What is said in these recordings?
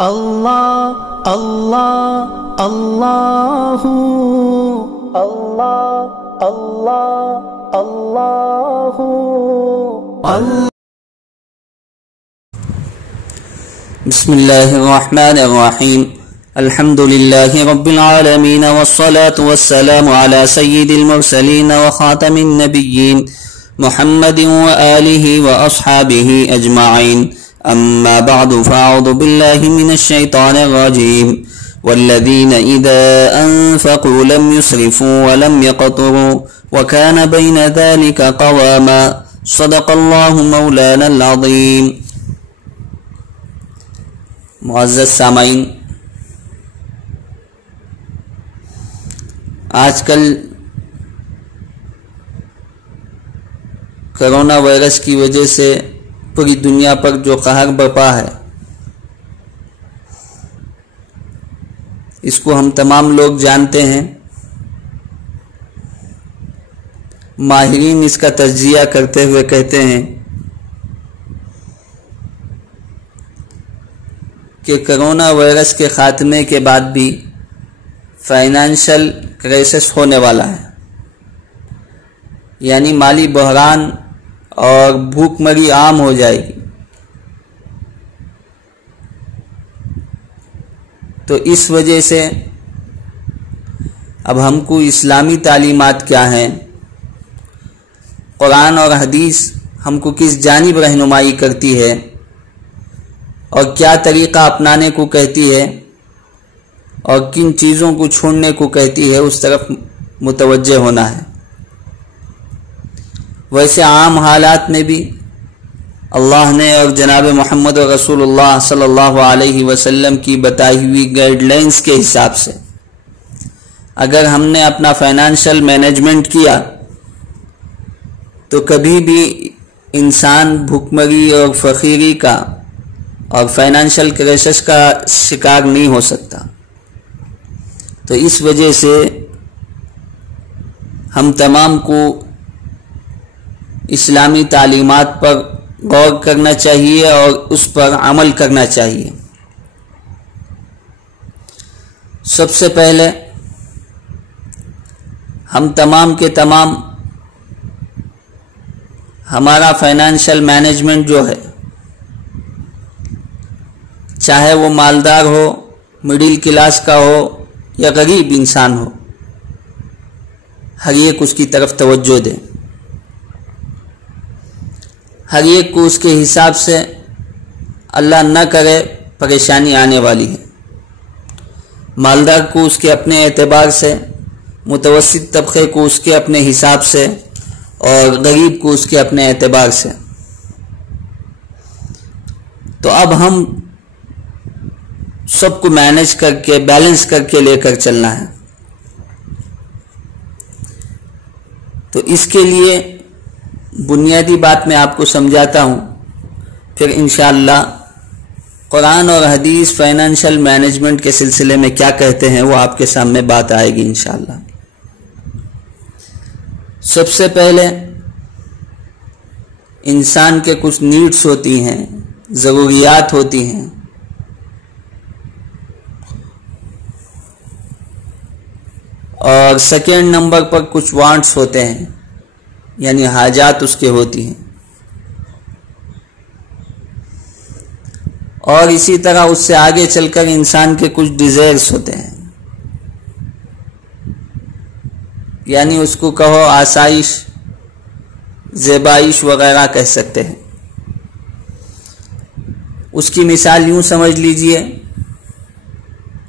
اللہ اللہ اللہ اللہ اللہ اللہ اللہ. بسم اللہ الرحمن الرحیم. الحمد للہ رب العالمین والصلاة والسلام علی سید المرسلین وخاتم النبیین محمد وآلہ واصحابہ اجمعین. اما بعد فاعوذ باللہ من الشیطان الرجیم. والذین اذا انفقوا لم يسرفوا ولم يقتروا وكان بین ذلك قواما. صدق اللہ مولانا العظیم. معزز سامعین، آج کل کرونا وائرس کی وجہ سے پوری دنیا پر جو قہر برپا ہے، اس کو ہم تمام لوگ جانتے ہیں. ماہرین اس کا تجزیہ کرتے ہوئے کہتے ہیں کہ کرونا وائرس کے خاتمے کے بعد بھی فائنانشل کرائسس ہونے والا ہے، یعنی مالی بحران اور بھوک مری عام ہو جائے گی. تو اس وجہ سے اب ہم کو اسلامی تعلیمات کیا ہیں، قرآن اور حدیث ہم کو کس جانب رہنمائی کرتی ہے اور کیا طریقہ اپنانے کو کہتی ہے اور کن چیزوں کو چھوڑنے کو کہتی ہے، اس طرف متوجہ ہونا ہے. ویسے عام حالات میں بھی اللہ نے اور جناب محمد رسول اللہ صلی اللہ علیہ وسلم کی بتائی ہوئی گائیڈ لائنز کے حساب سے اگر ہم نے اپنا فائنانشل مینجمنٹ کیا تو کبھی بھی انسان بھوکمری اور فقیری کا اور فائنانشل کرائسس کا شکار نہیں ہو سکتا. تو اس وجہ سے ہم تمام کو اسلامی تعلیمات پر غور کرنا چاہیے اور اس پر عمل کرنا چاہیے. سب سے پہلے ہم تمام کے تمام ہمارا فائنانشل مینجمنٹ جو ہے، چاہے وہ مالدار ہو، مڈل کلاس کا ہو یا غریب انسان ہو، ہر ایک اس کی طرف توجہ دے. ہر ایک کو اس کے حساب سے اللہ نہ کرے پریشانی آنے والی ہے. مالدار کو اس کے اپنے اعتبار سے، متوسط طبقے کو اس کے اپنے حساب سے اور غریب کو اس کے اپنے اعتبار سے. تو اب ہم سب کو مینج کر کے، بیلنس کر کے لے کر چلنا ہے. تو اس کے لیے بنیادی بات میں آپ کو سمجھاتا ہوں، پھر انشاءاللہ قرآن اور حدیث فائنانشل مینجمنٹ کے سلسلے میں کیا کہتے ہیں وہ آپ کے سامنے بات آئے گی انشاءاللہ. سب سے پہلے انسان کے کچھ نیڈس ہوتی ہیں، ضروریات ہوتی ہیں، اور سیکنڈ نمبر پر کچھ وانٹس ہوتے ہیں، یعنی حاجات اس کے ہوتی ہیں، اور اسی طرح اس سے آگے چل کر انسان کے کچھ ڈیزائرز ہوتے ہیں، یعنی اس کو کہو آسائش، زیبائش وغیرہ کہہ سکتے ہیں. اس کی مثال یوں سمجھ لیجئے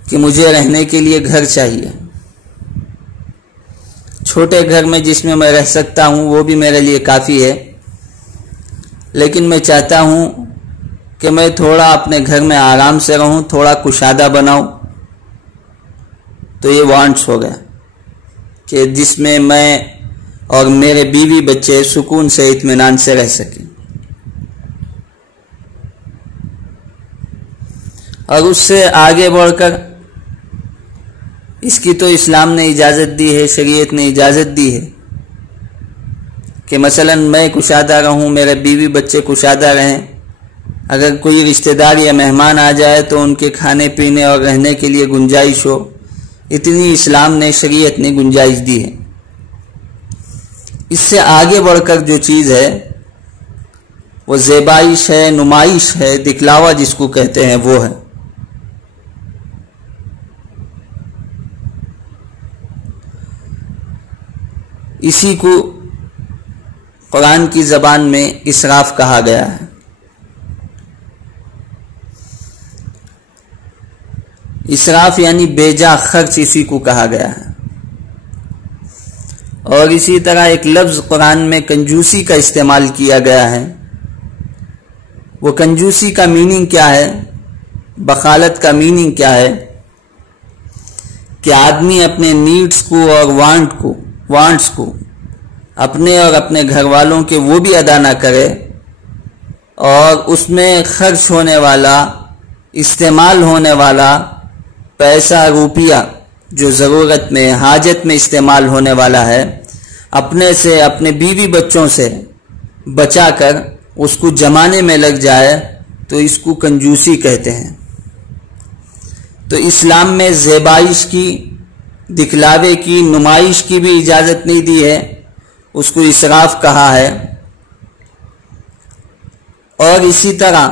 کہ مجھے رہنے کے لیے گھر چاہیے. چھوٹے گھر میں جس میں میں رہ سکتا ہوں وہ بھی میرے لیے کافی ہے، لیکن میں چاہتا ہوں کہ میں تھوڑا اپنے گھر میں آرام سے رہوں، تھوڑا کشادہ بناؤں. تو یہ وانٹس ہو گیا کہ جس میں میں اور میرے بیوی بچے سکون سے، اطمینان سے رہ سکیں. اور اس سے آگے بڑھ کر اس کی تو اسلام نے اجازت دی ہے، شریعت نے اجازت دی ہے کہ مثلا میں کشادہ رہوں، میرے بیوی بچے کشادہ رہیں، اگر کوئی رشتہ دار یا مہمان آ جائے تو ان کے کھانے پینے اور رہنے کے لیے گنجائش ہو، اتنی اسلام نے، شریعت نے گنجائش دی ہے۔ اس سے آگے بڑھ کر جو چیز ہے وہ زیبائش ہے، نمائش ہے، دکھلاوا جس کو کہتے ہیں وہ ہے۔ اسی کو قرآن کی زبان میں اسراف کہا گیا ہے۔ اسراف یعنی بیجا خرچ، اسی کو کہا گیا ہے۔ اور اسی طرح ایک لفظ قرآن میں کنجوسی کا استعمال کیا گیا ہے۔ وہ کنجوسی کا میننگ کیا ہے، بخالت کا میننگ کیا ہے کہ آدمی اپنے نیڈس کو اور وانٹس کو اپنے اور اپنے گھر والوں کے وہ بھی ادا نہ کرے، اور اس میں خرچ ہونے والا، استعمال ہونے والا پیسہ، روپیہ جو ضرورت میں، حاجت میں استعمال ہونے والا ہے، اپنے سے، اپنے بیوی بچوں سے بچا کر اس کو جمانے میں لگ جائے تو اس کو کنجوسی کہتے ہیں۔ تو اسلام میں زیبائش کی، دکھلاوے کی، نمائش کی بھی اجازت نہیں دی ہے، اس کو اسراف کہا ہے۔ اور اسی طرح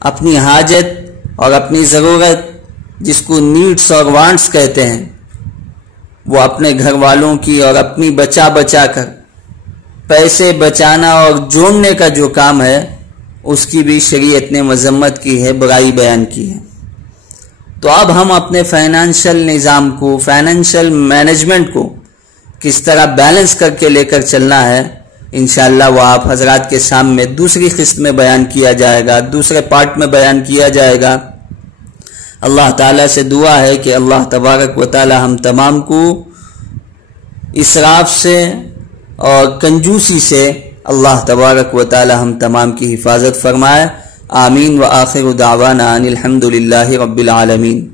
اپنی حاجت اور اپنی ضرورت جس کو نیڈس اور وانٹس کہتے ہیں، وہ اپنے گھر والوں کی اور اپنی بچا کر پیسے بچانا اور جوڑنے کا جو کام ہے، اس کی بھی شریعت نے مذمت کی ہے، برائی بیان کی ہے۔ تو اب ہم اپنے فائنینشل نظام کو، فائنینشل مینجمنٹ کو کس طرح بیلنس کر کے لے کر چلنا ہے، انشاءاللہ وہ آپ حضرات کے سامنے دوسری قسط میں بیان کیا جائے گا، دوسرے پارٹ میں بیان کیا جائے گا۔ اللہ تعالیٰ سے دعا ہے کہ اللہ تبارک و تعالی ہم تمام کو اسراف سے اور کنجوسی سے اللہ تبارک و تعالی ہم تمام کی حفاظت فرمائے۔ آمین۔ وآخر دعوانا ان الحمد للہ رب العالمین۔